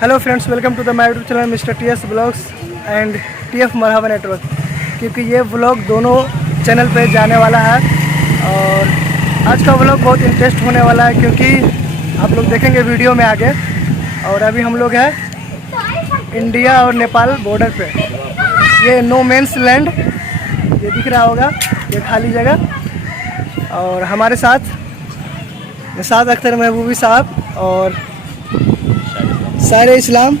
Hello friends, welcome to the my YouTube channel mister TS blogs and TF मरहबा network. क्योंकि ये vlog दोनों channel पे जाने वाला है और आज का व्लॉग बहुत इंटरेस्ट होने वाला है, क्योंकि आप लोग देखेंगे वीडियो में आगे। और अभी हम लोग हैं इंडिया और नेपाल बॉर्डर पे। ये नो मेंस लैंड, ये दिख रहा होगा, ये खाली जगह। और हमारे साथ निशात अख्तर महबूबी साहब और सारे इस्लाम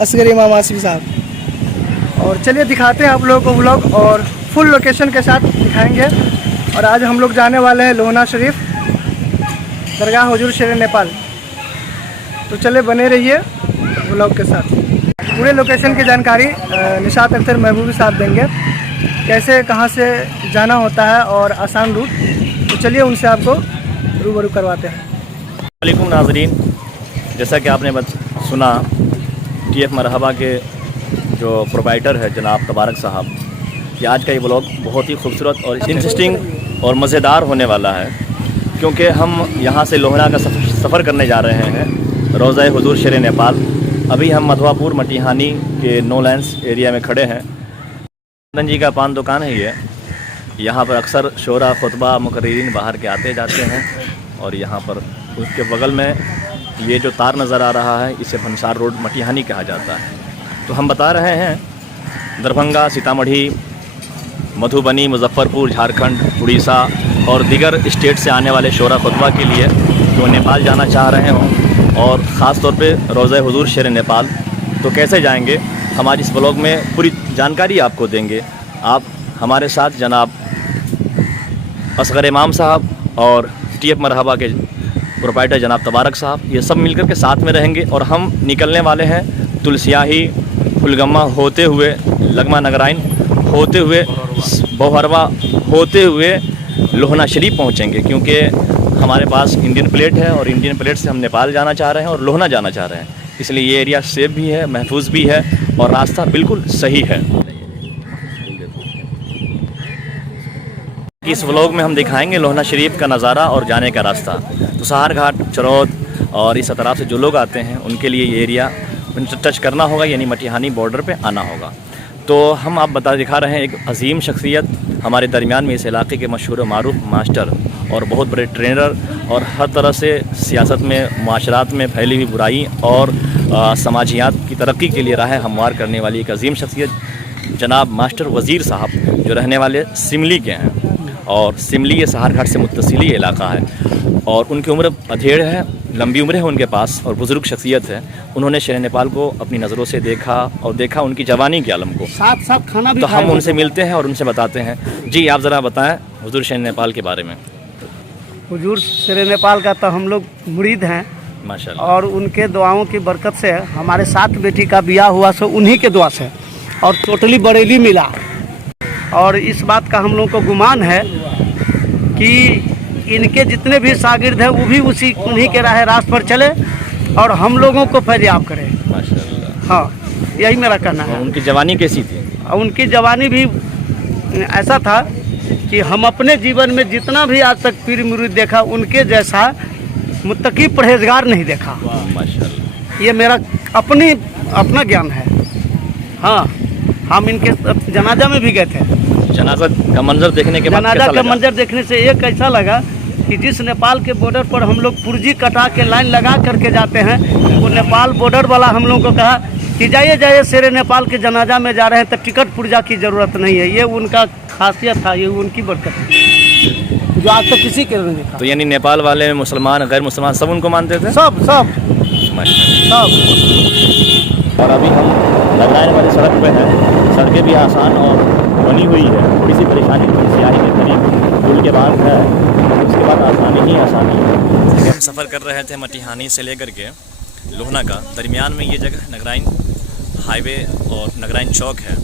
असगर इमाम आसिफ साहब। और चलिए दिखाते हैं आप लोगों को व्लॉग, और फुल लोकेशन के साथ दिखाएंगे। और आज हम लोग जाने वाले हैं लोहना शरीफ दरगाह हुजूर शेर नेपाल। तो चले बने रहिए व्लॉग के साथ। पूरे लोकेशन की जानकारी निशात अख्तर महबूबी साहब देंगे, कैसे कहां से जाना होता है और आसान रूट। तो चलिए उनसे आपको रूबरू करवाते हैं। वालेकुम नाजरीन, जैसा कि आपने सुना TF मरहबा के जो प्रोवाइडर है जनाब तबारक साहब, कि आज का ये ब्लॉग बहुत ही खूबसूरत और इंटरेस्टिंग और मज़ेदार होने वाला है। क्योंकि हम यहाँ से लोहना का सफ़र करने जा रहे हैं रोज़ा हुजूर शेर नेपाल। अभी हम मधवापुर मटिहानी के नो लैंड्स एरिया में खड़े हैं। नंदन जी का पान दुकान है ये। यहाँ पर अक्सर शोरा खुतबा मुकर्रिरीन बाहर के आते जाते हैं। और यहाँ पर उसके बगल में ये जो तार नज़र आ रहा है, इसे भंसार रोड मटिहानी कहा जाता है। तो हम बता रहे हैं दरभंगा, सीतामढ़ी, मधुबनी, मुजफ्फरपुर, झारखंड, उड़ीसा और दीगर स्टेट से आने वाले शोरा खुतबा के लिए जो नेपाल जाना चाह रहे हों, और ख़ास तौर पे रोज़ा हुजूर शेर नेपाल, तो कैसे जाएंगे, हमारी इस ब्लॉग में पूरी जानकारी आपको देंगे। आप हमारे साथ जनाब असगर इमाम साहब और TF मरहबा के प्रोवाइडर जनाब तबारक साहब, ये सब मिलकर के साथ में रहेंगे। और हम निकलने वाले हैं तुलसियाही, फुलगम्मा होते हुए, लगमा नगराइन होते हुए, बहुहरवा होते हुए लोहना शरीफ पहुंचेंगे। क्योंकि हमारे पास इंडियन प्लेट है और इंडियन प्लेट से हम नेपाल जाना चाह रहे हैं और लोहना जाना चाह रहे हैं। इसलिए ये एरिया सेफ भी है, महफूज भी है और रास्ता बिल्कुल सही है। इस व्लॉग में हम दिखाएंगे लोहना शरीफ का नज़ारा और जाने का रास्ता। तो सहार घाट, चरौद और इस तरफ से जो लोग आते हैं उनके लिए ये एरिया टच करना होगा, यानी मटिहानी बॉर्डर पे आना होगा। तो हम आप दिखा रहे हैं एक अजीम शख्सियत हमारे दरमियान में, इस इलाके के मशहूर व मारूफ मास्टर और बहुत बड़े ट्रेनर, और हर तरह से सियासत में, माशरात में फैली हुई बुराई और समाजियात की तरक्की के लिए राह हमवार करने वाली एक अजीम शख्सियत जनाब मास्टर वज़ीर साहब, जो रहने वाले सिमली के हैं। और सिमली ये सहार घाट से मुत्तसिल इलाका है और उनकी उम्र अधेड़ है, लंबी उम्र है उनके पास और बुज़ुर्ग शख्सियत है। उन्होंने शेर नेपाल को अपनी नज़रों से देखा और देखा उनकी जवानी के आलम को, साथ साथ खाना भी। तो हम उनसे मिलते हैं और उनसे बताते हैं। जी, आप ज़रा बताएं हुजूर शेर नेपाल के बारे में। हुजूर शेर नेपाल का तो हम लोग मुरीद हैं माशाल्लाह, और उनके दुआओं की बरकत से हमारे 7 बेटी का ब्याह हुआ, सो उन्हीं के दुआ से, और टोटली बरेली मिला। और इस बात का हम लोग को गुमान है कि इनके जितने भी शागिर्द हैं वो भी उन्हीं के राह पर चले और हम लोगों को फैज़याब करें माशाल्लाह। हाँ, यही मेरा कहना है। उनकी जवानी कैसी थी? उनकी जवानी भी ऐसा था कि हम अपने जीवन में जितना भी आज तक पीर मुरीद देखा, उनके जैसा मुत्तकी परहेजगार नहीं देखा माशाल्लाह। ये मेरा अपना ज्ञान है। हाँ, हम इनके जनाजा में भी गए थे। जनाजा का मंजर देखने के बाद जनाजा का मंजर देखने से ये कैसा लगा कि जिस नेपाल के बॉर्डर पर हम लोग पुर्जी कटा के लाइन लगा करके जाते हैं, वो नेपाल बॉर्डर वाला हम लोगों को कहा कि जाइए शेर नेपाल के जनाजा में जा रहे हैं तो टिकट पुर्जा की ज़रूरत नहीं है। ये उनका खासियत था, ये उनकी बरकत है जो आज तक किसी के नहीं देखा। तो यानी नेपाल वाले मुसलमान, गैर मुसलमान सब उनको मानते थे? सब सब। और अभी हम नगराइन वाली सड़क पे हैं। सड़कें भी आसान और बनी हुई है। थोड़ी सी परेशानी सियाही के करीब पुल के बाद है, उसके बाद आसानी ही आसानी है। हम सफ़र कर रहे थे मटिहानी से लेकर के लोहना का। दरमियान में ये जगह नगराइन हाईवे और नगराइन चौक है।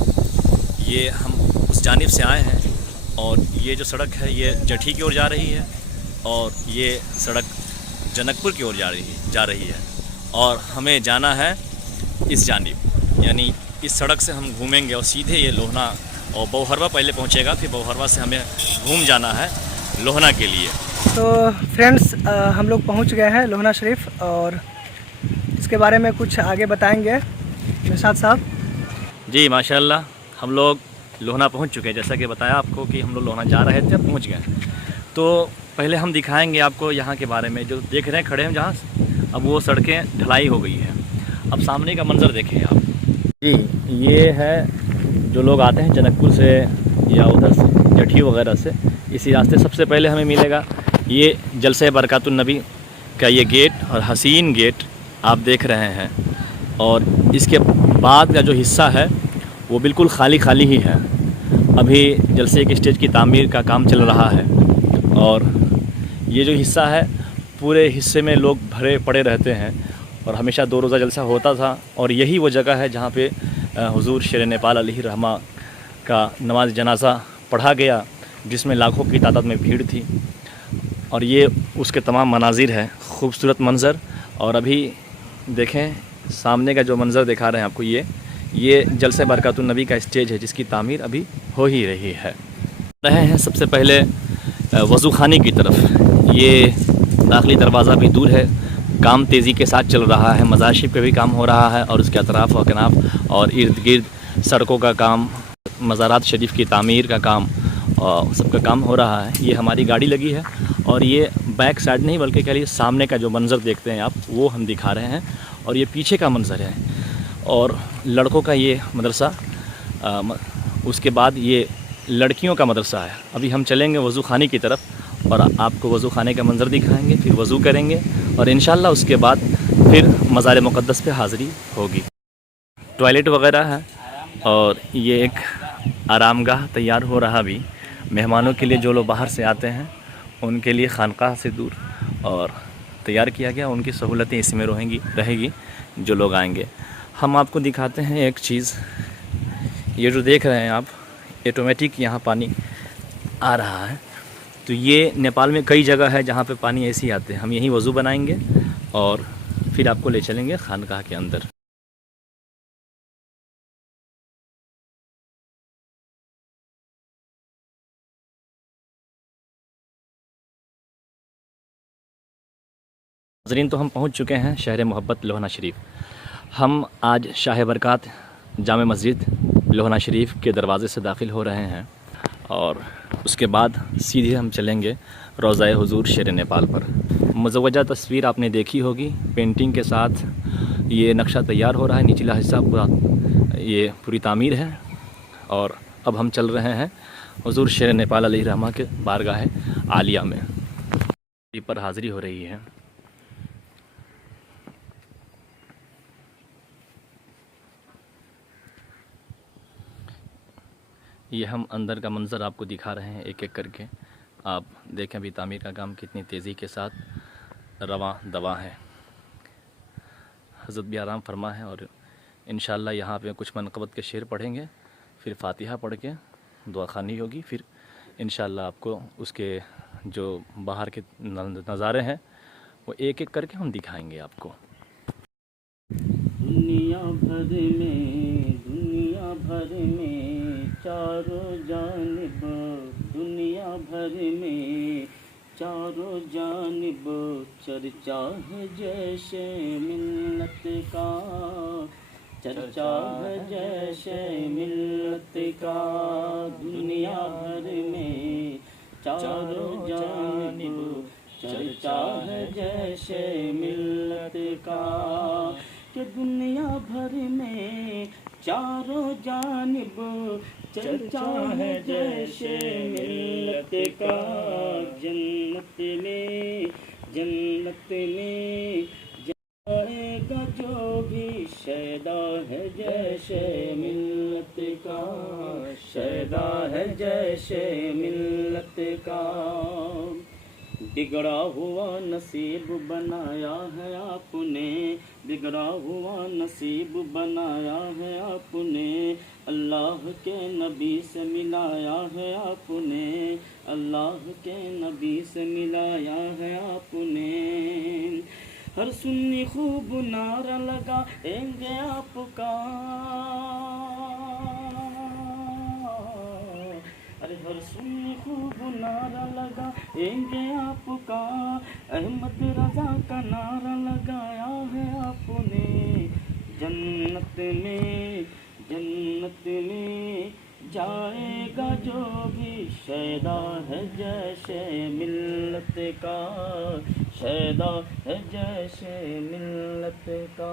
ये हम उस जानिब से आए हैं और ये जो सड़क है ये जठी की ओर जा रही है और ये सड़क जनकपुर की ओर जा रही है और हमें जाना है इस जानिब, यानी इस सड़क से हम घूमेंगे और सीधे ये लोहना और बहुहरवा पहले पहुंचेगा, फिर बहुहरवा से हमें घूम जाना है लोहना के लिए। तो फ्रेंड्स, हम लोग पहुंच गए हैं लोहना शरीफ और उसके बारे में कुछ आगे बताएंगे निशात साहब। जी माशाल्लाह, हम लोग लोहना पहुंच चुके हैं। जैसा कि बताया आपको कि हम लोग लोहना जा रहे थे, अब पहुंच गए। तो पहले हम दिखाएंगे आपको यहाँ के बारे में। जो देख रहे हैं खड़े हैं जहाँ, अब वो सड़कें ढलाई हो गई है। अब सामने का मंज़र देखें आप। जी ये है जो लोग आते हैं जनकपुर से या उधर से जठी वगैरह से, इसी रास्ते सबसे पहले हमें मिलेगा ये जलसे बरकातुन नबी का ये गेट और हसीन गेट आप देख रहे हैं। और इसके बाद का जो हिस्सा है वो बिल्कुल खाली खाली ही है। अभी जलसे के स्टेज की तामीर का काम चल रहा है और ये जो हिस्सा है पूरे हिस्से में लोग भरे पड़े रहते हैं और हमेशा 2 रोज़ा जलसा होता था। और यही वो जगह है जहाँ पे हुजूर शेर नेपाल अलैहि रहमा का नमाज जनाजा पढ़ा गया, जिसमें लाखों की तादाद में भीड़ थी। और ये उसके तमाम मनाजिर है, खूबसूरत मंज़र। और अभी देखें सामने का जो मंज़र दिखा रहे हैं आपको, ये जलसे बरकातुन नबी का स्टेज है जिसकी तामीर अभी हो ही रही है। रहे हैं सबसे पहले वज़ू खाने की तरफ। ये दाखिली दरवाज़ा भी दूर है, काम तेज़ी के साथ चल रहा है। मज़ार शरीफ पे भी काम हो रहा है और उसके अतराफ़ व कनाफ और इर्द गिर्द सड़कों का काम, मज़ारात शरीफ की तामीर का काम और सबका काम हो रहा है। ये हमारी गाड़ी लगी है और ये बैक साइड नहीं बल्कि कह लीजिए सामने का जो मंज़र देखते हैं आप, वो हम दिखा रहे हैं। और ये पीछे का मंज़र है और लड़कों का ये मदरसा, उसके बाद ये लड़कियों का मदरसा है। अभी हम चलेंगे वज़ू खाने की तरफ और आपको वज़ू खाने का मंज़र दिखाएंगे, फिर वज़ू करेंगे और इंशाल्लाह उसके बाद फिर मज़ार मुक़द्दस पे हाज़िरी होगी। टॉयलेट वगैरह है और ये एक आरामगाह तैयार हो रहा भी मेहमानों के लिए, जो लोग बाहर से आते हैं उनके लिए खानकाह से दूर और तैयार किया गया। उनकी सहूलतें इसमें रहेगी जो लोग आएंगे। हम आपको दिखाते हैं एक चीज़, ये जो देख रहे हैं आप, ऑटोमेटिक यहाँ पानी आ रहा है। तो ये नेपाल में कई जगह है जहाँ पे पानी ऐसे ही आते हैं। हम यहीं वज़ू बनाएंगे और फिर आपको ले चलेंगे खानकाह के अंदर। नाज़रीन, तो हम पहुँच चुके हैं शहर मोहब्बत लोहना शरीफ। हम आज शाह बरक़ात जामे मस्जिद लोहना शरीफ के दरवाज़े से दाखिल हो रहे हैं और उसके बाद सीधे हम चलेंगे रोज़ा हुजूर शेर नेपाल पर। मुज़व्वजा तस्वीर आपने देखी होगी, पेंटिंग के साथ ये नक्शा तैयार हो रहा है। निचला हिस्सा पूरा ये पूरी तामीर है और अब हम चल रहे हैं हुजूर शेर नेपाल अलैहि रहमा के बारगाह आलिया में। पर हाज़िरी हो रही है। ये हम अंदर का मंज़र आपको दिखा रहे हैं एक एक करके। आप देखें अभी तामीर का काम कितनी तेज़ी के साथ रवां दवा है। हज़रत भी आराम फरमा है और इंशाअल्लाह यहाँ पे कुछ मनक़बत के शेर पढ़ेंगे, फिर फ़ातिहा पढ़ के दुआ खानी होगी, फिर इंशाअल्लाह आपको उसके जो बाहर के नज़ारे हैं वो एक एक करके हम दिखाएंगे आपको। दुनिया भर में चारों जानिब, दुनिया भर में चारों जानिब चर्चा है जैसे मिल्लत का, चर्चा है जैसे मिल्लत का। दुनिया भर में चारों जानिब चर्चा है जैसे मिल्लत का, कि दुनिया भर में चारों जानिब चर्चा है जैसे मिल्लत का। जन्नत में जाएगा जो भी शैदा है जैसे मिल्लत का, शैदा है जैसे मिल्लत का। बिगड़ा हुआ नसीब बनाया है आपने, बिगड़ा हुआ नसीब बनाया है आपने, अल्लाह के नबी से मिलाया है आपने, अल्लाह के नबी से मिलाया है आपने। हर सुन्नी खूब नारा लगाएंगे आपका, अरे हर सुन्नी खूब नारा लगाएंगे आपका। अहमद रजा का नारा लगाया है अपने जन्नत में जाएगा जो भी शैदा है जैसे मिल्लत का, शैदा है जैसे मिल्लत का।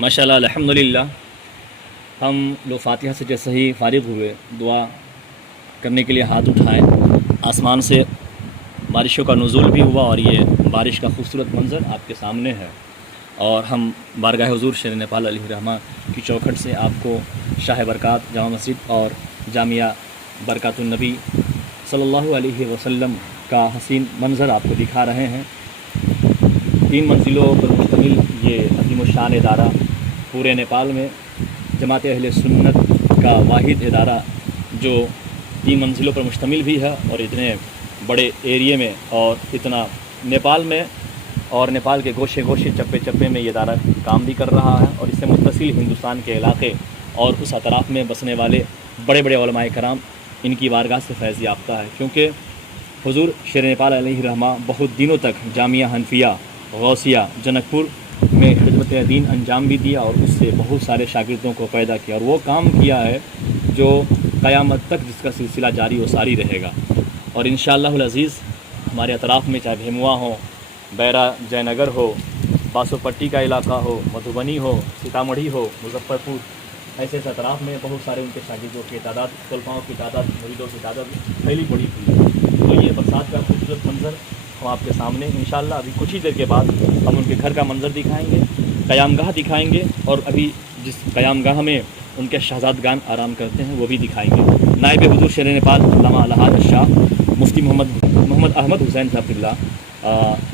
माशाल्लाह अल्हम्दुलिल्लाह। हम लोग फातिहा से जैसे ही फारिग हुए, दुआ करने के लिए हाथ उठाए, आसमान से बारिशों का नुज़ूल भी हुआ और ये बारिश का खूबसूरत मंज़र आपके सामने है। और हम बारगाह हुज़ूर शेर नेपाल अलैहिर्रहमा की चौखट से आपको शाह बरक़ात जामा मस्जिद और जामिया बरक़ातुन नबी सल्लल्लाहु अलैहि वसल्लम का हसीन मंज़र आपको दिखा रहे हैं। 3 मंजिलों पर मुश्तमिल ये अज़ीमुश्शान इदारा पूरे नेपाल में जमात अहले सुन्नत का वाहिद इदारा जो 3 मंजिलों पर मुश्तमिल भी है और इतने बड़े एरिए में और इतना नेपाल में और नेपाल के गोशे गोशे चप्पे चप्पे में ये इदारा काम भी कर रहा है। और इससे मुत्तसिल हिंदुस्तान के इलाके और उस अतराफ़ में बसने वाले बड़े बड़े उलमाए कराम इनकी बारगाह से फैज़ याफ्ता है, क्योंकि हुज़ूर शेर नेपाल अलैहिर्रहमा बहुत दिनों तक जामिया हनफिया गौसिया जनकपुर में खिदमत दीन अंजाम भी दिया और उससे बहुत सारे शागिर्दों को पैदा किया और वो काम किया है जो क़यामत तक जिसका सिलसिला जारी व सारी रहेगा। और इंशाअल्लाहुल अज़ीज़ हमारे अतराफ़ में चाहे भेमुआ हो, बैरा जयनगर हो, बासोपट्टी का इलाका हो, मधुबनी हो, सीतामढ़ी हो, मुजफ्फरपुर, ऐसे अतराफ़ में बहुत सारे उनके शागिर्दों की तादाद, तलबाओं की तादाद, मुरीदों की तादाद फैली पड़ी हुई है। तो ये बरसात का खूबसूरत मंज़र हम आपके सामने इंशाअल्लाह अभी कुछ ही देर के बाद हम उनके घर का मंज़र दिखाएंगे, क़यामगाह दिखाएंगे और अभी जिस क़यामगाह में उनके शहज़ादगान आराम करते हैं वो भी दिखाएंगे। नायब हुज़ूर शेर नेपाल अल्लामा अलहाज शाह मुफ्ती मोहम्मद अहमद हुसैन साहब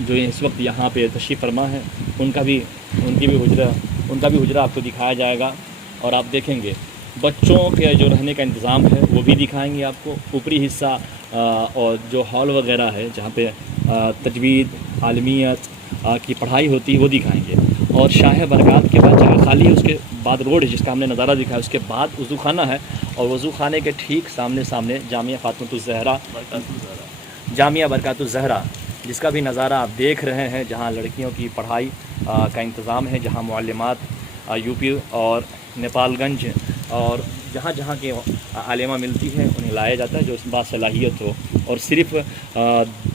जो इस वक्त यहाँ पे तशरीफ़ फरमा है, उनकी भी हुजरा आपको दिखाया जाएगा। और आप देखेंगे बच्चों के जो रहने का इंतज़ाम है वो भी दिखाएंगे आपको। ऊपरी हिस्सा और जो हॉल वगैरह है जहाँ पे तजवीद आलमियत की पढ़ाई होती है वो दिखाएंगे। और शाह बरक़ात के बाद जगह खाली है, उसके बाद रोड है जिसका हमने नज़ारा दिखाया, उसके बाद वज़ू खाना है और वज़ू खाने के ठीक सामने जामिया जामिया बरक़ातुज़ ज़हरा जिसका भी नज़ारा आप देख रहे हैं, जहाँ लड़कियों की पढ़ाई का इंतज़ाम है, जहाँ मुअल्लिमात यूपी और नेपालगंज और जहाँ जहाँ के आलिमा मिलती है उन्हें लाया जाता है जो इस बात सलाहियत हो। और सिर्फ़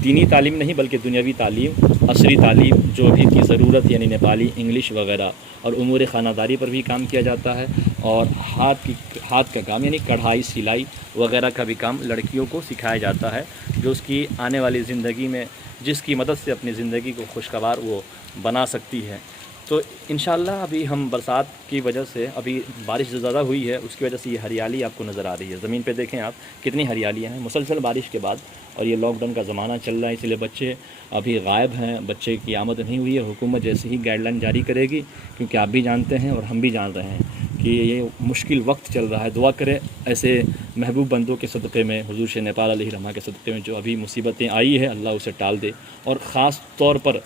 दीनी तालीम नहीं बल्कि दुनियावी तालीम, असरी तालीम जो भी की ज़रूरत यानी नेपाली, इंग्लिश वगैरह और उमूर ख़ानादारी पर भी काम किया जाता है। और हाथ का काम यानी कढ़ाई सिलाई वगैरह का भी काम लड़कियों को सिखाया जाता है, जो उसकी आने वाली ज़िंदगी में जिसकी मदद से अपनी ज़िंदगी को खुशगवार वो बना सकती है। तो इंशाअल्लाह अभी हम बरसात की वजह से अभी बारिश जो ज़्यादा हुई है उसकी वजह से ये हरियाली आपको नज़र आ रही है। ज़मीन पे देखें आप कितनी हरियालियाँ हैं मुसलसल बारिश के बाद। और ये लॉकडाउन का ज़माना चल रहा है इसलिए बच्चे अभी गायब हैं, बच्चे की आमद नहीं हुई है। हुकूमत जैसे ही गाइडलाइन जारी करेगी, क्योंकि आप भी जानते हैं और हम भी जान रहे हैं कि ये मुश्किल वक्त चल रहा है। दुआ करें ऐसे महबूब बंदों के सदक़े में, हुज़ूर शेर नेपाल अलैहिर्रहमा के सदक़े में जो अभी मुसीबतें आई है अल्लाह उसे टाल दे। और ख़ास तौर पर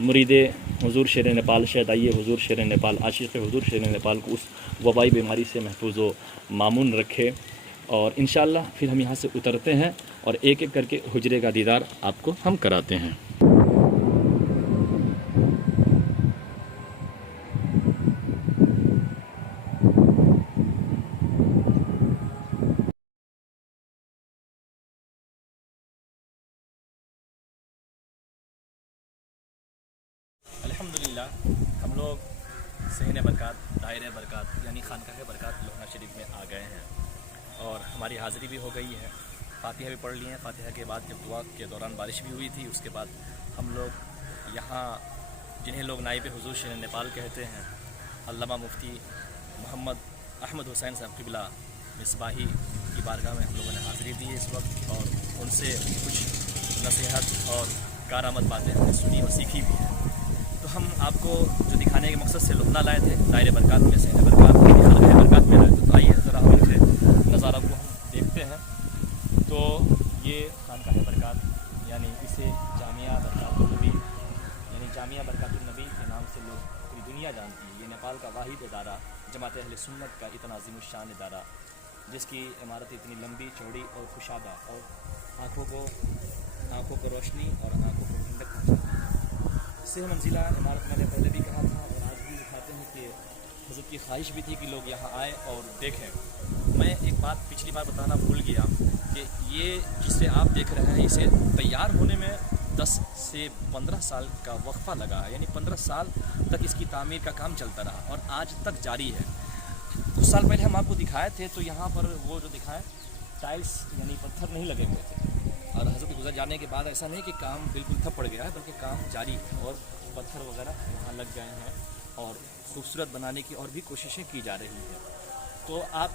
मुरीदे हुज़ूर शेर नेपाल शहदाइए हुज़ूर शेर नेपाल आशिक़ हुज़ूर शेर नेपाल को उस वबाई बीमारी से महफूज़ व मामून रखे। और इंशाअल्लाह फिर हम यहाँ से उतरते हैं और एक एक करके हुजरे का दीदार आपको हम कराते हैं। अल्हम्दुलिल्लाह हम लोग सहन बरक़ात दायरे बरक़ात यानी खानकाह बरक़ात लोहना शरीफ में आ गए हैं और हमारी हाज़िरी भी हो गई है, फातिहा भी पढ़ ली है। फातिहा के बाद जब दुआ के दौरान बारिश भी हुई थी, उसके बाद हम लोग यहाँ जिन्हें लोग नाइब हुज़ूर शेर नेपाल कहते हैं अल्लामा मुफ्ती मोहम्मद अहमद हुसैन साहब क़िबला मिसबाही की बारगाह में हम लोगों ने हाज़िरी दी है इस वक्त। और उनसे कुछ नसीहत और कारआमद बातें हमने सुनी और सीखी भी हैं। तो हम आपको जो दिखाने के मकसद से लुधना लाए थे दायरे बरक़ात में, सहन बरक़ात में, खानकाह बरक़ात में लाए। तो आइए ज़रा हम इनसे नज़ारा को हम देखते हैं। तो ये खानकाह बरक़ात यानी इसे जामिया बरक़ातुन नबी यानी जामिया बरक़ातुन नबी के नाम से लोग पूरी दुनिया जानती है। ये नेपाल का वाहिद इदारा जमात अहले सुन्नत का इतना अज़ीमुश्शान इदारा जिसकी इमारत इतनी लंबी चौड़ी और खुशादा और आँखों को रोशनी और आँखों को ठंडक पहुँचाती है। 6 मंजिला इमारत मैंने पहले भी कहा था और आज भी दिखाते हैं कि हज़रत की ख्वाहिश भी थी कि लोग यहाँ आए और देखें। मैं एक बात पिछली बार बताना भूल गया कि ये जिसे आप देख रहे हैं इसे तैयार होने में 10 से 15 साल का वक्फा लगा है, यानी 15 साल तक इसकी तामीर का काम चलता रहा और आज तक जारी है। कुछ साल पहले हम आपको दिखाए थे तो यहाँ पर वो जो दिखाए टाइल्स यानी पत्थर नहीं लगे हुए थे और हज़रत के गुजर जाने के बाद ऐसा नहीं कि काम बिल्कुल ठप पड़ गया है, बल्कि काम जारी है और पत्थर वगैरह यहाँ लग गए हैं और खूबसूरत बनाने की और भी कोशिशें की जा रही हैं। तो आप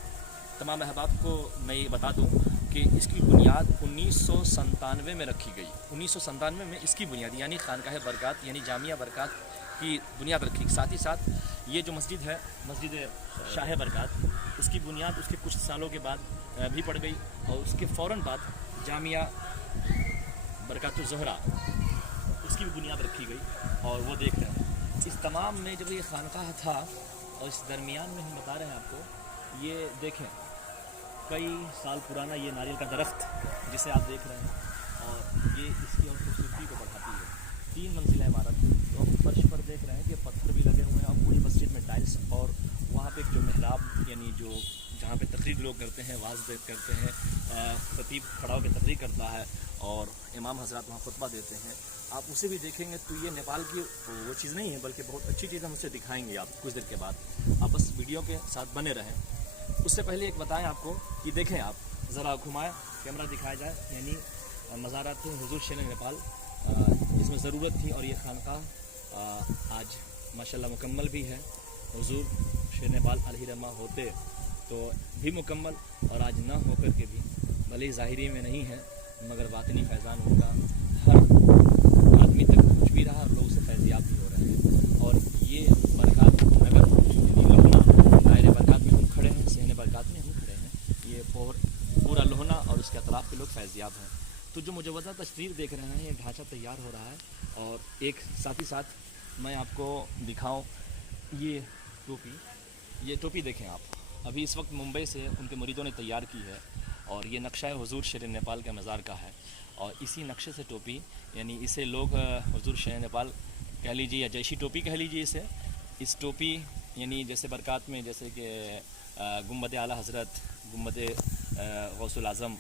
तमाम अहबाब को मैं ये बता दूं कि इसकी बुनियाद 1997 में रखी गई। 1997 में इसकी बुनियाद यानी खानकाह बरक़ात यानी जामिया बरक़ात की बुनियाद रखी। साथ ही साथ ये जो मस्जिद है, मस्जिद शाह बरक़ात, इसकी बुनियाद उसके कुछ सालों के बाद भी पड़ गई और उसके फ़ौरन बाद जामिया बरक़ातुज़ ज़हरा उसकी भी बुनियाद रखी गई और वो देख रहे हैं। इस तमाम में जब ये खानकाह था और इस दरमियान में हम बता रहे हैं आपको, ये देखें कई साल पुराना ये नारियल का दरख्त जिसे आप देख रहे हैं और ये इसकी और खूबसूरती को बढ़ाती है। 3 मंजिला इमारत, तो हम फर्श पर देख रहे हैं कि पत्थर भी लगे हुए हैं और पूरी मस्जिद में टाइल्स और वहाँ पे जो मेहराब यानी जो जहाँ पे तकरीर लोग करते हैं, वाज़ करते हैं, खतीब खड़ा होकर तकरीर करता है और इमाम हज़रात वहाँ खुतबा देते हैं, आप उसे भी देखेंगे तो ये नेपाल की वो चीज़ नहीं है बल्कि बहुत अच्छी चीज़ हम उसे दिखाएंगे आप कुछ देर के बाद। आप बस वीडियो के साथ बने रहें। उससे पहले एक बताएं आपको कि देखें, आप ज़रा घुमाएं, कैमरा दिखाया जाए, यानी मज़ारात हुज़ूर शेर नेपाल इसमें ज़रूरत थी और ये खानकाह आज माशाल्लाह मुकम्मल भी है। हुज़ूर शेर नेपाल अलैहिर्रहमा होते तो भी मुकम्मल और आज ना होकर के भी भले ही ज़ाहिरी में नहीं है मगर बातिनी फैज़ान उनका हर आदमी तक पहुँच भी रहा और लोग उससे फैज़याब भी हो रहे हैं। और ये बरक़ात नगर लोहना दायरे बरक़ात में हम खड़े हैं, सहने बरक़ात में हम खड़े हैं, ये पूरा लोहना और उसके अतराफ़ के लोग फैज़याब हैं। तो जो मुजव्वज़ा तस्वीर देख रहे हैं ये ढांचा तैयार हो रहा है और एक साथ ही साथ मैं आपको दिखाऊं ये टोपी देखें आप, अभी इस वक्त मुंबई से उनके मुरीदों ने तैयार की है और ये नक्शा हुज़ूर शेर नेपाल के मज़ार का है और इसी नक्शे से टोपी यानी इसे लोग हुज़ूर शेर नेपाल कह लीजिए या जैशी टोपी कह लीजिए इसे। इस टोपी यानी जैसे बरक़ात में जैसे कि गुंबद आला हज़रत, गुंबद गौसुल आज़म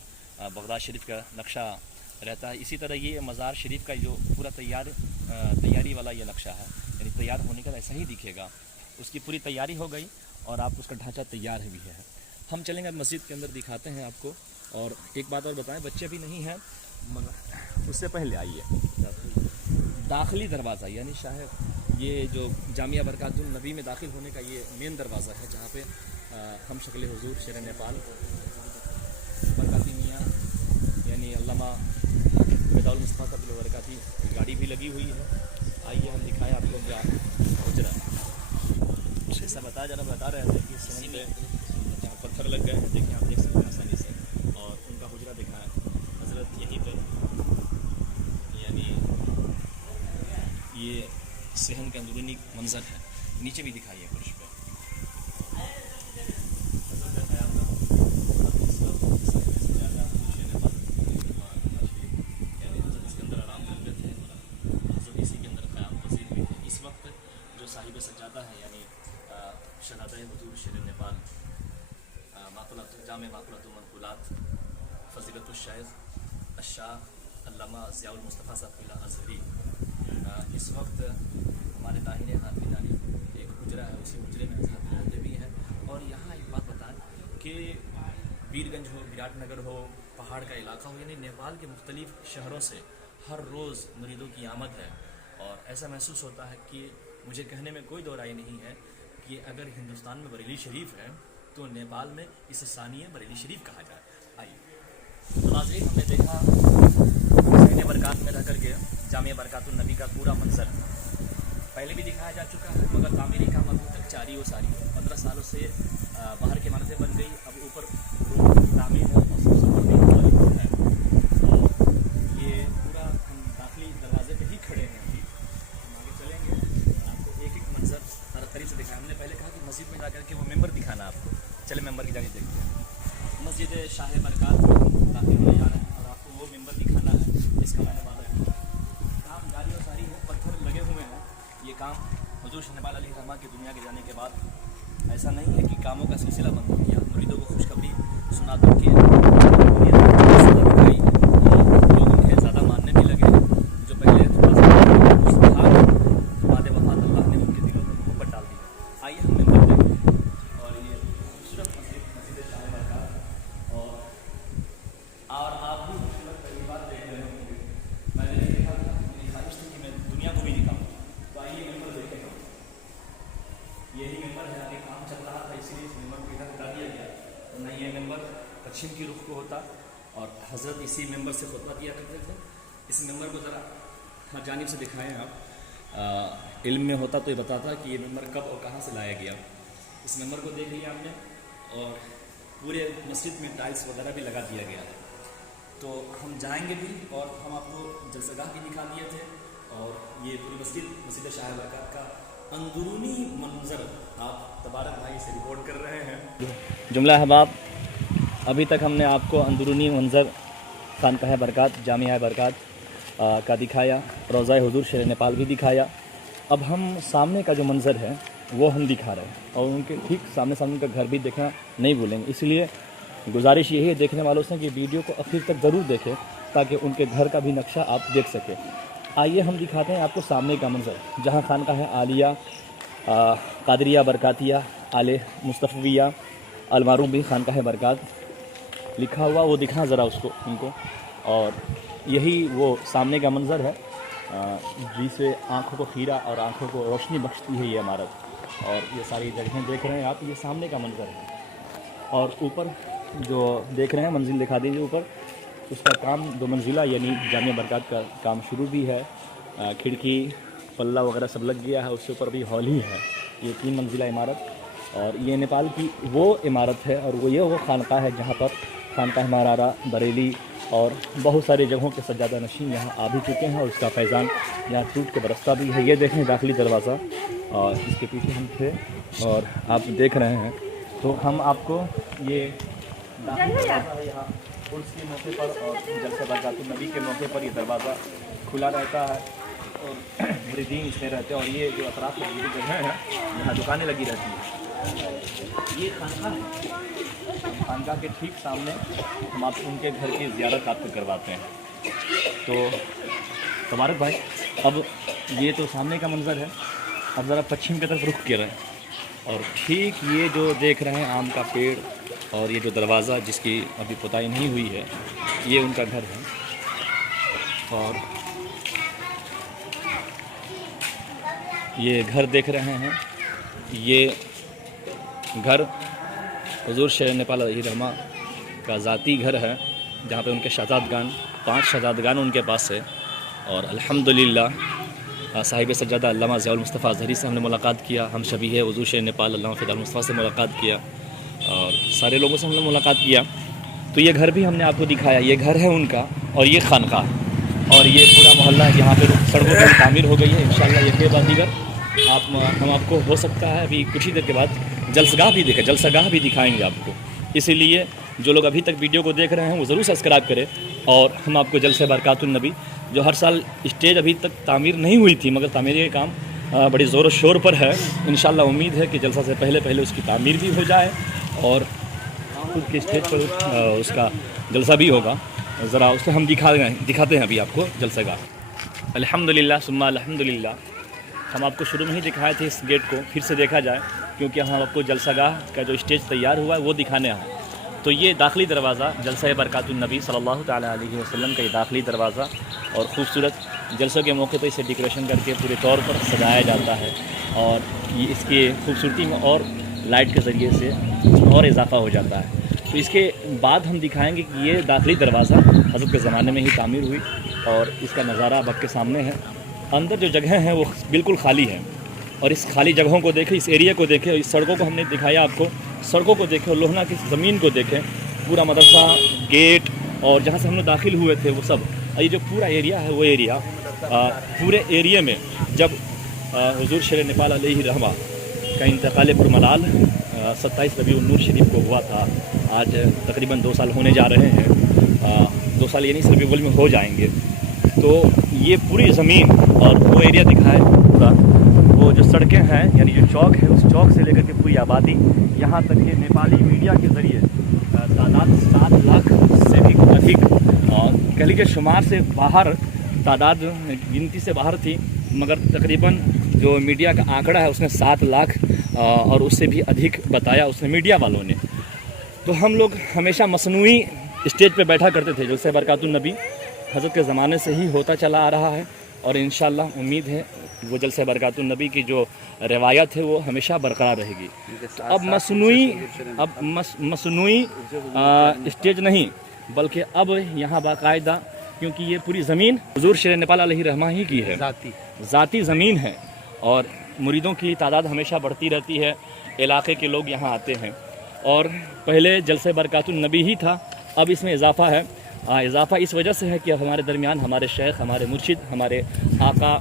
बगदाद शरीफ का नक्शा रहता है, इसी तरह ये मज़ार शरीफ का जो पूरा तैयारी वाला ये नक्शा है, यानी तैयार होने का ऐसा ही दिखेगा। उसकी पूरी तैयारी हो गई और आप उसका ढांचा तैयार भी है। हम चलेंगे मस्जिद के अंदर दिखाते हैं आपको। और एक बात और बताएं, बच्चे भी नहीं हैं मगर उससे पहले आइए दाखिली दरवाज़ा यानी शायद ये जो जामिया बरक़ातुन नबी में दाखिल होने का ये मेन दरवाज़ा है जहाँ पे हम शक्ल हुज़ूर शेर नेपाल बरक़ाती मियाँ यानी अल्लामा बेदाउल मुस्तफ़ा साहब बरक़ाती गाड़ी भी लगी हुई है। आइए हम दिखाएं आप लोग क्या हुजरा ऐसा बता रहे थे कि सहन पे जहाँ पत्थर लग गए हैं, देखिए आप देख सकते हैं आसानी से, और उनका हुजरा दिखाएं हज़रत यहीं पर, यानी ये सहन का अंदरूनी मंजर है। नीचे भी दिखाइए फर्श पे साहिब सज्जादा है यानी शहदाए हुज़ूर शेर नेपाल जामे माकुलात मनकुलात फ़ज़ीलतुश शाइख़ अशाह अल्लामा ज़ियाउल मुस्तफ़ा साहब अज़हरी। इस वक्त हमारे दाहिने हाथ की जानिब एक हुजरा है, उसी हुजरे में रहते भी हैं। और यहाँ एक बात बताएं कि वीरगंज हो, विराटनगर हो, पहाड़ का इलाका हो, यानी नेपाल के मुख्तलिफ़ शहरों से हर रोज़ मुरीदों की आमद है और ऐसा महसूस होता है कि मुझे कहने में कोई दो राय नहीं है कि अगर हिंदुस्तान में बरेली शरीफ है तो नेपाल में इसे सानिया बरेली शरीफ कहा जाए। आइए तो नाज़रीन, हमने देखा सहने बरक़ात में रह करके जामिया बरक़ातुन नबी का पूरा मंजर पहले भी दिखाया जा चुका है मगर तामीरी काम अभी तक जारी व सारी है। 15 सालों से बाहर की इमारतें बन गई, अब ऊपर तामीर है और ये पूरा हम दाखिली दरवाजे पे ही खड़े हैं। अभी हम आगे चलेंगे, आपको एक एक मंजर हर करीब से दिखाया। हमने पहले कहा कि मस्जिद में जाकर के वो मेंबर दिखाना आपको, चले मेंबर की जाके देखते हैं। मस्जिद शाह बरक़ात दाखिल होने जा रहे हैं और आपको वो मेंबर दिखाना है जिसका मैंने वादा किया। काम जारी और सारी है, पत्थर लगे हुए काम हुजूर शहबाज अली रहमा की दुनिया के जाने के बाद ऐसा नहीं है कि कामों का सिलसिला बंद हो गया। मुरीदों को खुशखबरी सुना करके लोग उन्हें ज़्यादा मानने भी लगे हैं। जो पहले थोड़ा सा कुछ था, बाद वफात अल्लाह ने उनके दिलों में मोहब्बत डाल दी। आइए हम मेंबर देखें और ये खूबसूरत मस्जिद शाह बरकत और आप भी खूबसूरत पहली बार देख रहे होंगे। मैंने देखा था, मेरी ख्वाहिश थी कि मैं दुनिया को भी दिखाऊँ, तो आइए मेंबर देखें। यही मेंबर है, आगे काम चल रहा था इसीलिए इस मेंबर को इधर हटा दिया गया, वरना ये मेंबर पश्चिम की रुख को होता और हज़रत इसी मेंबर से खुतबा दिया करते थे। इस मेंबर को ज़रा हर जानिब से दिखाएं आप। इल्म में होता तो ये बताता कि ये मेंबर कब और कहाँ से लाया गया। इस मेंबर को देख लिया आपने और पूरे मस्जिद में टाइल्स वगैरह भी लगा दिया गया है। तो हम जाएंगे भी और हम आपको जलसगाह भी दिखा दिए थे और ये पूरी मस्जिद शाह बरकत का अंदरूनी मंजर आप तबारक भाई से रिकॉर्ड कर रहे हैं। जुमला अहबाब, अभी तक हमने आपको अंदरूनी मंजर खानकाह बरकत, जामिया बरकत का दिखाया, रोज़ा हुजूर शेर नेपाल भी दिखाया। अब हम सामने का जो मंजर है वो हम दिखा रहे हैं और उनके ठीक सामने उनका घर भी देखना नहीं भूलेंगे। इसलिए गुजारिश यही है देखने वालों से कि वीडियो को आखिर तक ज़रूर देखें ताकि उनके घर का भी नक्शा आप देख सकें। आइए हम दिखाते हैं आपको सामने का मंजर, जहाँ खानकाह आलिया, कादरिया बरकातिया, आले मुस्तफ़विया, अलमारूबी खानकाह बरकत लिखा हुआ वो दिखा ज़रा उसको उनको। और यही वो सामने का मंजर है जिसे आँखों को खीरा और आँखों को रोशनी बख्शती है ये इमारत। और ये सारी जगहें देख रहे हैं आप, ये सामने का मंजर है। और ऊपर जो देख रहे हैं मंजिल दिखा दीजिए ऊपर, उसका काम 2 मंजिला यानी जामिया बरकत का काम शुरू भी है। खिड़की पल्ला वगैरह सब लग गया है, उसके ऊपर भी हॉल ही है। ये 3 मंजिला इमारत और ये नेपाल की वो इमारत है और वो खानका है जहाँ पर खानकाह मारारा, बरेली और बहुत सारी जगहों के सज्जादा नशीन यहाँ आ भी चुके हैं और इसका फैज़ान यहाँ टूट के बरसता भी है। ये देखें दाखिली दरवाज़ा और इसके पीछे हम थे और आप देख रहे हैं। तो हम आपको ये यहाँ उर्स के मौके पर और जलसा बरकातुन नबी के मौके पर ये दरवाज़ा खुला रहता है और मुरीदीन इसमें रहते हैं। और ये जो अतराफ़ की जगह है यहाँ दुकानें लगी रहती हैं। ये खानका है, खानका के ठीक सामने हम आप उनके घर की ज़ियारत आपको करवाते हैं। तो तबारक भाई, अब ये तो सामने का मंजर है, अब ज़रा पश्चिम की तरफ रुख कर रहे हैं और ठीक ये जो देख रहे हैं आम का पेड़ और ये जो दरवाज़ा जिसकी अभी पुताई नहीं हुई है, ये उनका घर है। और ये घर देख रहे हैं, ये घर हुजूर शेर नेपाल अली रहमा का ज़ाती घर है जहाँ पे उनके शहजादगान 5 शहजादगान उनके पास है। और अल्हम्दुलिल्लाह साहिब सज्जादा अल्लामा ज़ियाउल मुस्तफ़ा अज़हरी से हमने मुलाकात किया, हम शबी है हुजूर शेर नेपाल अल्लामा फ़िदा मुस्तफ़ा से मुलाकात किया और सारे लोगों से हमने मुलाकात किया। तो ये घर भी हमने आपको दिखाया, ये घर है उनका और ये खानका और ये पूरा मोहल्ला यहाँ पे सड़कों की तामीर हो गई है। इंशाअल्लाह ये के बाद दीगर हम आपको हो सकता है अभी कुछ ही देर के बाद जलसगाह भी दिखाएंगे आपको। इसीलिए जो लोग अभी तक वीडियो को देख रहे हैं वो ज़रूर सब्सक्राइब करें। और हम आपको जलसे बरकातुन नबी, जो हर साल स्टेज अभी तक तामीर नहीं हुई थी मगर तामीरी का काम बड़ी ज़ोर शोर पर है, इंशाअल्लाह उम्मीद है कि जलसा से पहले उसकी तामीर भी हो जाए और खुद के स्टेज पर उसका जलसा भी होगा। ज़रा उसे हम दिखाते हैं अभी आपको जलसगाह। अल्हम्दुलिल्लाह सुम्मा अल्हम्दुलिल्लाह, हम आपको शुरू में ही दिखाए थे इस गेट को, फिर से देखा जाए क्योंकि हम आपको जलसगाह का जो स्टेज तैयार हुआ है वो दिखाने आए। तो ये दाखिली दरवाज़ा जलसा बरकातुन नबी सल्लल्लाहु तआला अलैहि वसल्लम का ये दाखिली दरवाज़ा और ख़ूबसूरत जलसों के मौके पर इसे डेकोरेशन करके पूरे तौर पर सजाया जाता है और ये इसकी खूबसूरती में और लाइट के ज़रिए से और इजाफा हो जाता है। तो इसके बाद हम दिखाएंगे कि ये दाखिली दरवाज़ा हज़रत के ज़माने में ही तामीर हुई और इसका नज़ारा अब आपके सामने है। अंदर जो जगह हैं वो बिल्कुल खाली है और इस खाली जगहों को देखें, इस एरिया को देखें, इस सड़कों को हमने दिखाया आपको, सड़कों को देखें और लोहना की ज़मीन को देखें, पूरा मदरसा गेट और जहाँ से हम लोग दाखिल हुए थे वो सब, ये जो पूरा एरिया है वो एरिया पूरे एरिया में जब हुजूर शेर नेपाल अलैहि रहमा का इंतकाल पुरमलाल 27 रबीउन नूर शरीफ को हुआ था। आज तकरीबन 2 साल होने जा रहे हैं, 2 साल यानी रबीउल में हो जाएंगे। तो ये पूरी ज़मीन और वो एरिया दिखाए पूरा, वो वो जो सड़कें हैं यानी जो चौक है, उस चौक से लेकर के पूरी आबादी यहाँ तक कि नेपाली मीडिया के ज़रिए तादाद 7 लाख से भी अधिक और कह लीजिए शुमार से बाहर तादाद गिनती से बाहर थी, मगर तकरीबन जो मीडिया का आंकड़ा है उसने 7 लाख और उससे भी अधिक बताया उसने मीडिया वालों ने। तो हम लोग हमेशा मसनूई स्टेज पे बैठा करते थे, जलसे बरकातुन नबी हज़रत के ज़माने से ही होता चला आ रहा है और इंशाअल्लाह उम्मीद है वो जलसे बरकातुन नबी की जो रवायत है वो हमेशा बरकरार रहेगी। अब मसनूई स्टेज नहीं बल्कि अब यहाँ बाकायदा, क्योंकि ये पूरी ज़मीन हुजूर शेर नेपाल अलैहिर्रहमा ही की है, ज़ाती ज़मीन है और मुरीदों की तादाद हमेशा बढ़ती रहती है, इलाके के लोग यहाँ आते हैं। और पहले जलसे बरकातुन नबी ही था, अब इसमें इजाफ़ा है। इजाफ़ा इस वजह से है कि अब हमारे दरमियान हमारे शेख, हमारे मुर्शिद, हमारे आका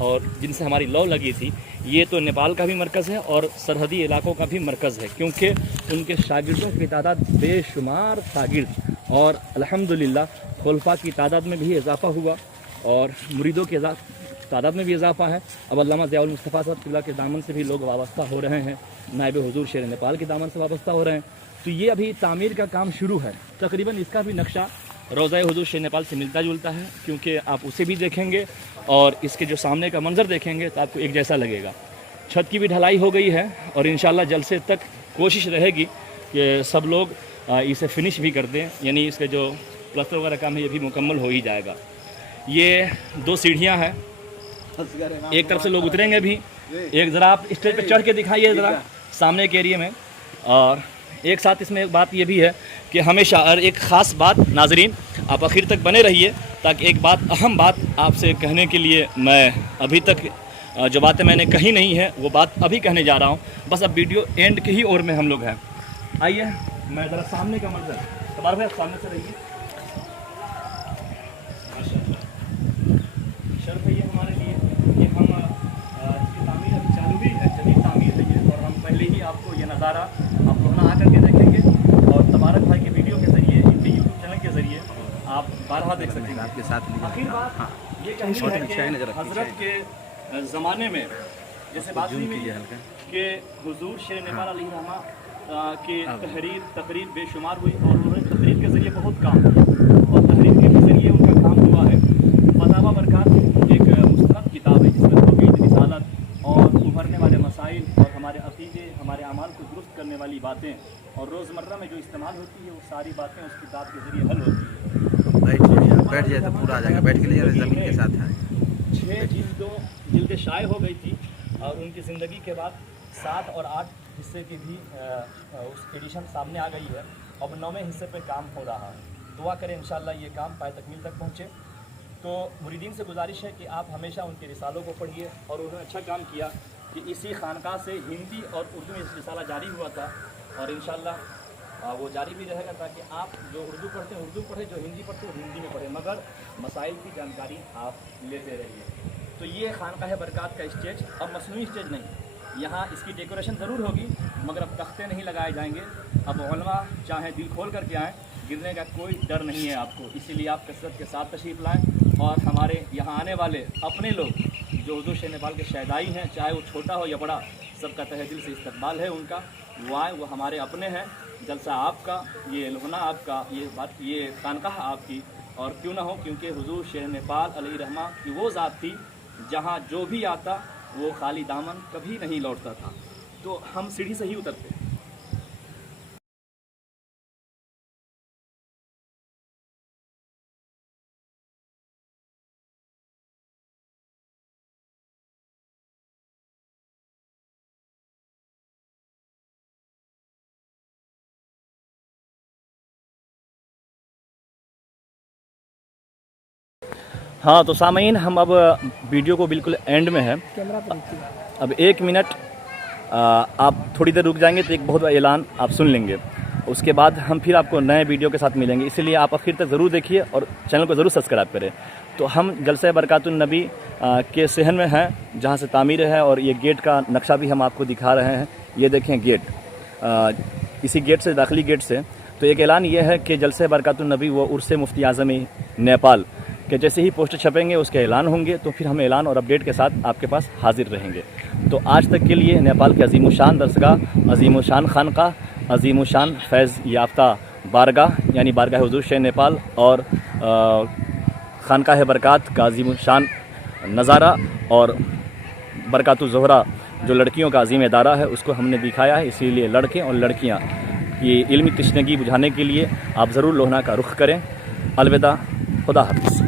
और जिनसे हमारी लौ लगी थी, ये तो नेपाल का भी मरकज़ है और सरहदी इलाकों का भी मरकज़ है, क्योंकि उनके शागिर्दों की तादाद बेशुमार शागिर्द और अल्हम्दुलिल्लाह खुलफा की तादाद में भी इजाफ़ा हुआ और मुरीदों की तादाद में भी इजाफ़ा है। अब अल्लामा ज़ियाउल मुस्तफ़ा साहब क़िबला के दामन से भी लोग वाबस्ता हो रहे हैं, नायब हुजूर शेर नेपाल के दामन से वाबस्ता हो रहे हैं। तो ये अभी तामीर का काम शुरू है। तकरीबन इसका भी नक्शा रोज़ा हुजूर शेर नेपाल से मिलता जुलता है, क्योंकि आप उसे भी देखेंगे और इसके जो सामने का मंजर देखेंगे तो आपको एक जैसा लगेगा। छत की भी ढलाई हो गई है और इंशाल्लाह जलसे तक कोशिश रहेगी कि सब लोग इसे फिनिश भी कर दें, यानी इसके जो प्लास्टर वगैरह काम है ये भी मुकम्मल हो ही जाएगा। ये 2 सीढ़ियाँ हैं, एक तरफ से लोग उतरेंगे भी, एक ज़रा आप स्टेज पे चढ़ के दिखाइए ज़रा सामने के एरिया में। और एक साथ इसमें एक बात ये भी है कि हमेशा, और एक ख़ास बात नाजरीन आप आखिर तक बने रहिए, ताकि एक बात, अहम बात आपसे कहने के लिए मैं अभी तक जो बातें मैंने कही नहीं है वो बात अभी कहने जा रहा हूँ। बस अब वीडियो एंड के ही ओर में हम लोग हैं। आइए मैं ज़रा सामने का मंजर, तबार भाई सामने से रहिए। शर्फ है ये हमारे लिए कि हम इसकी तामीर अभी चालू भी है, जदीद तामीर है ये, और हम पहले ही आपको ये नज़ारा आप लोग ना आकर के देखेंगे और तबारक भाई के वीडियो के ज़रिए, इनके यूट्यूब चैनल के ज़रिए आप बारहा देख सकते हैं। आपके साथ आखिर बात ये कहनी है कि हज़रत के ज़माने में जैसे बात हुई कि हुजूर शेर नेपाल अलैहिर्रहमा की तकरीर बेशुमार हुई और उन्होंने तकरीर के ज़रिए बहुत काम किया और तकरीर के ज़रिए उनका काम हुआ है। फतावा बरकात एक मुस्तनद किताब है जिसमें तौहीद, रिसालत और उभरने वाले मसाइल और हमारे अक़ीदे, हमारे अमाल को दुरुस्त करने वाली बातें और रोज़मर्रा में जो इस्तेमाल होती है वो सारी बातें उस किताब के ज़रिए हल होती है। बैठ जाए तो पूरा आ जाएगा, बैठ के लिए ज़मीन के साथ है। 6 जिल्दें शाये हो गई थी और उनकी ज़िंदगी के बाद 7 और 8 हिस्से की भी उस एडिशन सामने आ गई है। अब 9वें हिस्से पे काम हो रहा है। दुआ करें इंशाअल्लाह ये काम पाए तकमील तक पहुँचे। तो मुरीदीन से गुजारिश है कि आप हमेशा उनके रिसालों को पढ़िए और उन्होंने अच्छा काम किया कि इसी खानका से हिंदी और उर्दू में रिसाला जारी हुआ था और इंशाअल्लाह वो जारी भी रहेगा, ताकि आप जो उर्दू पढ़ते हैं उर्दू पढ़े, जो हिंदी पढ़ते हैं हिंदी में पढ़े, मगर मसाइल की जानकारी आप लेते रहिए। तो ये खानका बरकात का स्टेज अब मसनूई स्टेज नहीं, यहाँ इसकी डेकोरेशन ज़रूर होगी मगर अब तख्ते नहीं लगाए जाएंगे। अब उलमा चाहे दिल खोल करके आएँ, गिरने का कोई डर नहीं है आपको, इसीलिए आप कसरत के साथ तशरीफ़ लाएँ और हमारे यहाँ आने वाले अपने लोग जो हुजूर शेर नेपाल के शहदाई हैं, चाहे वो छोटा हो या बड़ा, सबका तहे दिल से इस्तकबाल है उनका। वो आए, वो हमारे अपने हैं। जलसा आपका, ये लुहना आपका, ये खानकाह आपकी, और क्यों ना हो, क्योंकि हुजूर शेर नेपाल अलैहिर्रहमा की वो ज़ात थी जहाँ जो भी आता वो खाली दामन कभी नहीं लौटता था। तो हम सीढ़ी से ही उतरते हैं। हाँ तो सामीन, हम अब वीडियो को बिल्कुल एंड में है। अब 1 मिनट आप थोड़ी देर रुक जाएंगे तो एक बहुत बड़ा ऐलान आप सुन लेंगे, उसके बाद हम फिर आपको नए वीडियो के साथ मिलेंगे। इसीलिए आप आखिर तक ज़रूर देखिए और चैनल को ज़रूर सब्सक्राइब करें। तो हम जलसे बरकातुन नबी के सहन में हैं जहाँ से तामीर है, और ये गेट का नक्शा भी हम आपको दिखा रहे हैं। ये देखें गेट, इसी गेट से, दाखिली गेट से। तो एक ऐलान ये है कि जलसे बरकातुन नबी वो उर्स मुफ्ती आज़म नेपाल कि जैसे ही पोस्टर छपेंगे उसके ऐलान होंगे तो फिर हम ऐलान और अपडेट के साथ आपके पास हाजिर रहेंगे। तो आज तक के लिए नेपाल के अजीमुशान दरसगाह, अजीमुशान खानका, अजीमुशान फैज़ याफ्ता बारगाह यानी बारगाह हुज़ूर शाह नेपाल और खानकाह बरक़ात का अजीमुशान नज़ारा और बरक़ातुज़ ज़ोहरा जो लड़कियों का अजीम इदारा है उसको हमने दिखाया है। इसीलिए लड़के और लड़कियाँ ये इल्मी तशनगी बुझाने के लिए आप ज़रूर लोहना का रुख करें। अलविदा, खुदा हाफ़िज़।